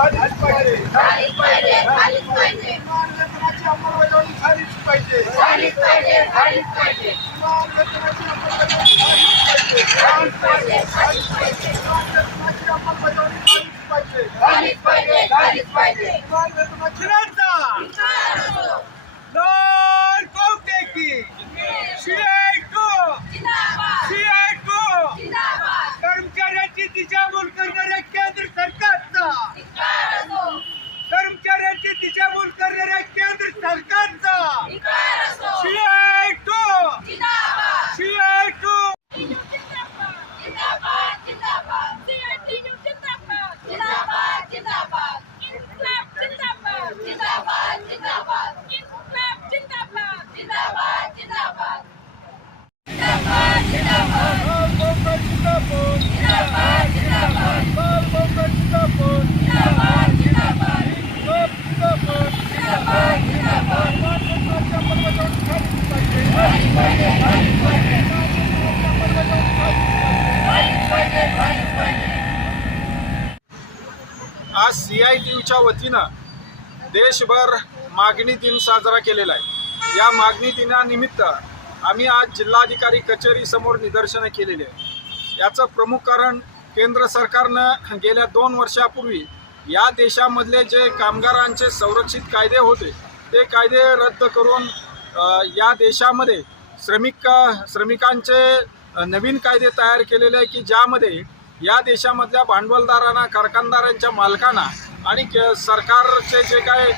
देशामध्ये किमान वेतनाची अंमलबजावणी झालीच पाहिजे वेतनाची अंमलबजावणी झालीच पाहिजे वेतनाची अंमलबजावणी झालीच पाहिजे. वेतनाची अंमलबजावणी झालीच पाहिजे. आज सी आय टीच्या वतीनं देशभर मागणी दिन साजरा केलेला आहे. या मागणी दिनानिमित्त आम्ही आज जिल्हाधिकारी कचेरी समोर निदर्शनं केलेली आहे याचं प्रमुख कारण केंद्र सरकारनं गेल्या दोन वर्षापूर्वी या देशामधले जे कामगारांचे संरक्षित कायदे होते ते कायदे रद्द करून या देशामध्ये श्रमिक श्रमिकांचे नवीन कायदे तयार केलेले आहे की ज्यामध्ये या देशामधल्या भांडवलदारांना कारखानदारांच्या मालकांना आणि के- सरकारचे जे काय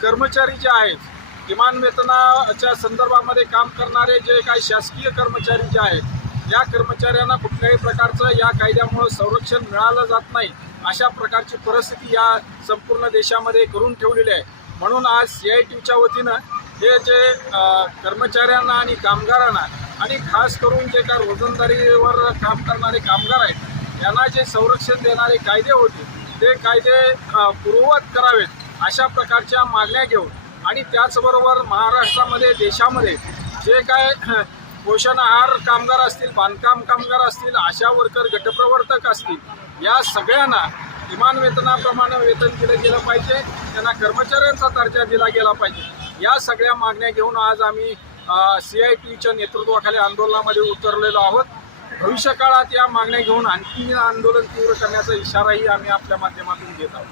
कर्मचारी जे आहेत किमान वेतनाच्या संदर्भामध्ये काम करणारे जे काही शासकीय कर्मचारी जे आहेत या कर्मचाऱ्यांना कुठल्याही प्रकारचं या कायद्यामुळं संरक्षण मिळालं जात नाही अशा प्रकारची परिस्थिती या संपूर्ण देशामध्ये करून ठेवलेली आहे. म्हणून आज सी आय टीच्या वतीनं हे जे कर्मचाऱ्यांना आणि कामगारांना आणि खास करून जे काय रोजंदारीवर काम करणारे कामगार आहेत यांना जे संरक्षण देणारे कायदे होते ते कायदे पूर्ववत करावेत अशा प्रकारच्या मागण्या घेऊन आणि त्याचबरोबर महाराष्ट्रामध्ये देशामध्ये जे काय पोषण आहार कामगार असतील बांधकाम कामगार असतील आशा वर्कर गटप्रवर्तक असतील या सगळ्यांना किमान वेतनाप्रमाणे वेतन दिलं गेलं पाहिजे. त्यांना कर्मचाऱ्यांचा दर्जा दिला गेला पाहिजे. या सगळ्या मागण्या घेऊन आज आम्ही सी आय टीच्या नेतृत्वाखाली आंदोलनामध्ये उतरलेलो आहोत. भविष्यकाळात या मागण्या घेऊन आणखी आंदोलन तीव्र करण्याचा इशाराही आम्ही आपल्या माध्यमातून घेत आहोत.